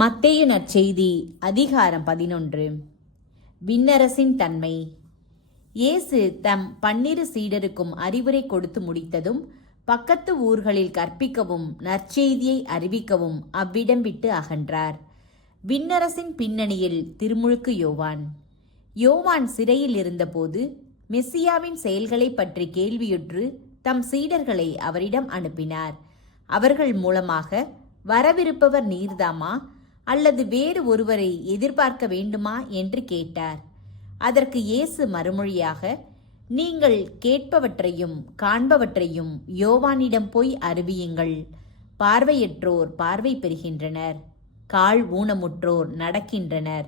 மத்தேயு நற்செய்தி அதிகாரம் 11. விண்ணரசின் தன்மை. இயேசு தம் 12 சீடருக்கும் அறிவுரை கொடுத்து முடித்ததும் பக்கத்து ஊர்களில் கற்பிக்கவும் நற்செய்தியை அறிவிக்கவும் அவ்விடம் விட்டு அகன்றார். விண்ணரசின் பின்னணியில் திருமுழுக்கு யோவான். யோவான் சிறையில் இருந்தபோது மெசியாவின் செயல்களை பற்றி கேள்வியுற்று தம் சீடர்களை அவரிடம் அனுப்பினார். அவர்கள் மூலமாக வரவிருப்பவர் நீர்தாமா அல்லது வேறு ஒருவரை எதிர்பார்க்க வேண்டுமா என்று கேட்டார். அதற்கு இயேசு மறுமொழியாக, நீங்கள் கேட்பவற்றையும் காண்பவற்றையும் யோவானிடம் போய் அறிவியுங்கள். பார்வையற்றோர் பார்வை பெறுகின்றனர், கால் ஊனமுற்றோர் நடக்கின்றனர்,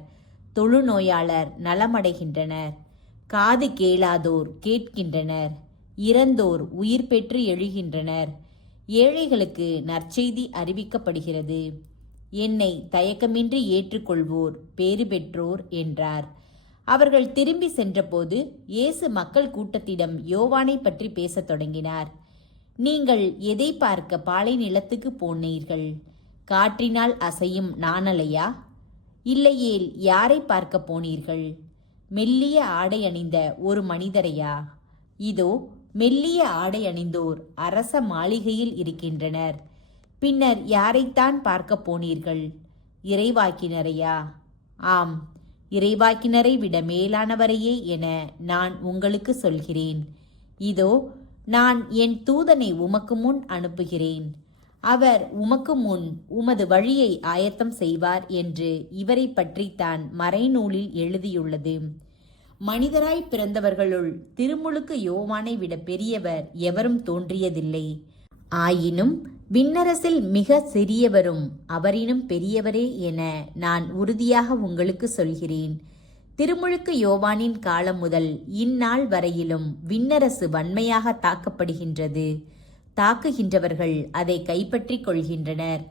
தொழுநோயாளர் நலமடைகின்றனர், காது கேளாதோர் கேட்கின்றனர், இறந்தோர் உயிர் பெற்று எழுகின்றனர், ஏழைகளுக்கு நற்செய்தி அறிவிக்கப்படுகிறது. என்னை தயக்கமின்றி ஏற்றுக்கொள்வோர் பேறு பெற்றோர் என்றார். அவர்கள் திரும்பி சென்றபோது இயேசு மக்கள் கூட்டத்திடம் யோவானை பற்றி பேசத் தொடங்கினார். நீங்கள் எதை பார்க்க பாலை நிலத்துக்கு போனீர்கள்? காற்றினால் அசையும் நாணலையா? இல்லையேல் யாரை பார்க்க போனீர்கள்? மெல்லிய ஆடை அணிந்த ஒரு மனிதரையா? இதோ மெல்லிய ஆடை அணிந்தோர் அரச மாளிகையில் இருக்கின்றனர். பின்னர் யாரைத்தான் பார்க்க போனீர்கள்? இறைவாக்கினரையா? ஆம், இறைவாக்கினரை விட மேலானவரையே என நான் உங்களுக்கு சொல்கிறேன். இதோ நான் என் தூதனை உமக்கு முன் அனுப்புகிறேன். அவர் உமக்கு முன் உமது வழியை ஆயத்தம் செய்வார் என்று இவரை பற்றித்தான் மறைநூலில் எழுதியுள்ளது. மனிதராய் பிறந்தவர்களுள் திருமுழுக்கு யோவானை விட பெரியவர் எவரும் தோன்றியதில்லை. ஆயினும் விண்ணரசில் மிக சிறியவரும் அவரினும் பெரியவரே என நான் உறுதியாக உங்களுக்கு சொல்கிறேன். திருமுழுக்கு யோவானின் காலம் முதல் இந்நாள் வரையிலும் விண்ணரசு வன்மையாக தாக்கப்படுகின்றது. தாக்குகின்றவர்கள் அதை கைப்பற்றிக் கொள்கின்றனர்.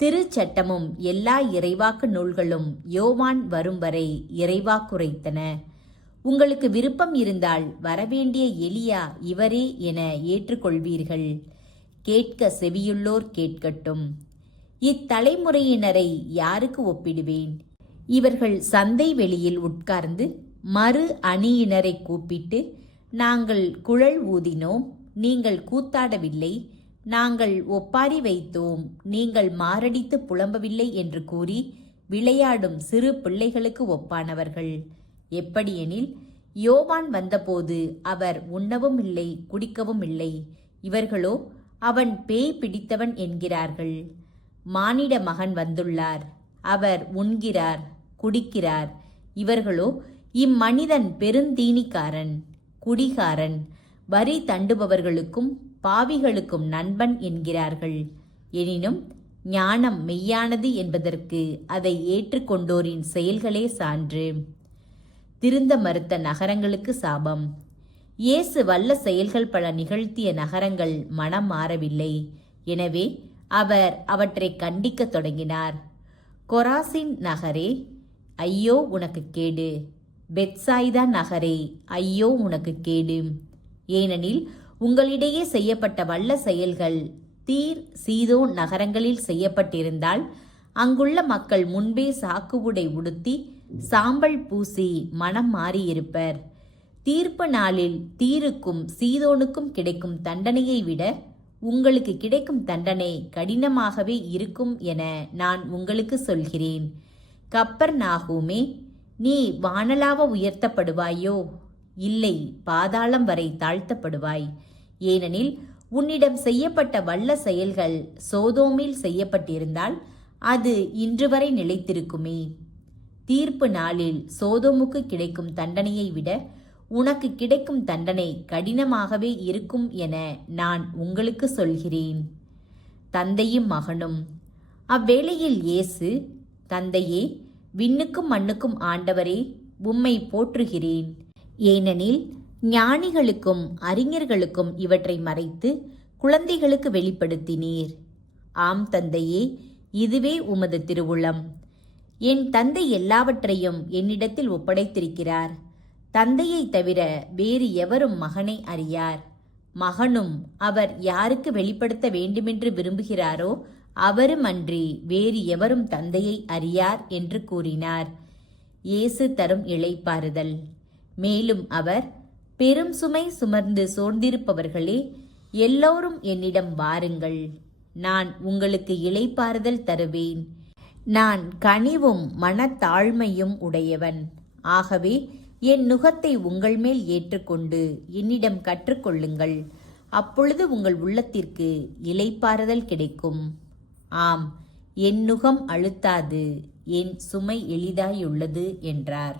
திருச்சட்டமும் எல்லா இறைவாக்கு நூல்களும் யோவான் வரும் வரை இறைவாக்குரைத்தன. உங்களுக்கு விருப்பம் இருந்தால் வரவேண்டிய எலியா இவரே என ஏற்றுக்கொள்வீர்கள். கேட்க செவியுள்ளோர் கேட்கட்டும். இத்தலைமுறையினரை யாருக்கு ஒப்பிடுவேன்? இவர்கள் சந்தை வெளியில் உட்கார்ந்து மறு அணியினரை கூப்பிட்டு, நாங்கள் குழல் ஊதினோம், நீங்கள் கூத்தாடவில்லை, நாங்கள் ஒப்பாரி வைத்தோம், நீங்கள் மாரடித்து புலம்பவில்லை என்று கூறி விளையாடும் சிறு பிள்ளைகளுக்கு ஒப்பானவர்கள். எப்படியெனில், யோவான் வந்தபோது அவர் உண்ணவும் இல்லை குடிக்கவும் இல்லை. இவர்களோ அவன் பேய் பிடித்தவன் என்கிறார்கள். மானிட மகன் வந்துள்ளார், அவர் உண்கிறார் குடிக்கிறார். இவர்களோ இம்மனிதன் பெருந்தீனிக்காரன், குடிகாரன், வரி தண்டுபவர்களுக்கும் பாவிகளுக்கும் நண்பன் என்கிறார்கள். எனினும் ஞானம் மெய்யானது என்பதற்கு அதை ஏற்றுக்கொண்டோரின் செயல்களே சான்று. திருந்த மறுத்த நகரங்களுக்கு சாபம். இயேசு வல்ல செயல்கள் பல நிகழ்த்திய நகரங்கள் மனம் மாறவில்லை. எனவே அவர் அவற்றை கண்டிக்கத் தொடங்கினார். கொராசின் நகரே, ஐயோ உனக்கு கேடு! பெத்சாய்தா நகரே, ஐயோ உனக்கு கேடு! ஏனெனில் உங்களிடையே செய்யப்பட்ட வல்ல செயல்கள் தீர் சீதோன் நகரங்களில் செய்யப்பட்டிருந்தால் அங்குள்ள மக்கள் முன்பே சாக்கு உடை உடுத்தி சாம்பல் பூசி மனம் மாறியிருப்பர். தீர்ப்பு நாளில் தீருக்கும் சீதோனுக்கும் கிடைக்கும் தண்டனையை விட உங்களுக்கு கிடைக்கும் தண்டனை கடினமாகவே இருக்கும் என நான் உங்களுக்கு சொல்கிறேன். கப்பர்நாகூமே, நீ வானளாவ உயர்த்தப்படுவாயோ? இல்லை, பாதாளம் வரை தாழ்த்தப்படுவாய். ஏனெனில் உன்னிடம் செய்யப்பட்ட வல்ல செயல்கள் சோதோமில் செய்யப்பட்டிருந்தால் அது இன்று வரை நிலைத்திருக்குமே. தீர்ப்பு நாளில் சோதோமுக்கு கிடைக்கும் தண்டனையை விட உனக்கு கிடைக்கும் தண்டனை கடினமாகவே இருக்கும் என நான் உங்களுக்கு சொல்கிறேன். தந்தையும் மகனும். அவ்வேளையில் இயேசு, தந்தையே, விண்ணுக்கும் மண்ணுக்கும் ஆண்டவரே, உம்மை போற்றுகிறேன். ஏனெனில் ஞானிகளுக்கும் அறிஞர்களுக்கும் இவற்றை மறைத்து குழந்தைகளுக்கு வெளிப்படுத்தினீர். ஆம் தந்தையே, இதுவே உமது திருவுளம். என் தந்தை எல்லாவற்றையும் என்னிடத்தில் ஒப்படைத்திருக்கிறார். தந்தையை தவிர வேறு எவரும் மகனை அறியார். மகனும் அவர் யாருக்கு வெளிப்படுத்த வேண்டுமென்று விரும்புகிறாரோ அவருமன்றி வேறு எவரும் தந்தையை அறியார் என்று கூறினார். இயேசு தரும் இளைப்பாறுதல். மேலும் அவர், பெரும் சுமை சுமர்ந்து சோர்ந்திருப்பவர்களே, எல்லோரும் என்னிடம் வாருங்கள், நான் உங்களுக்கு இளைப்பாறுதல் தருவேன். நான் கனிவும் மனத்தாழ்மையும் உடையவன். ஆகவே என் நுகத்தை உங்கள் மேல் ஏற்றுக்கொண்டு என்னிடம் கற்றுக்கொள்ளுங்கள். அப்பொழுது உங்கள் உள்ளத்திற்கு இளைப்பாறுதல் கிடைக்கும். ஆம், என் நுகம் அழுத்தாது, என் சுமை எளிதாயுள்ளது என்றார்.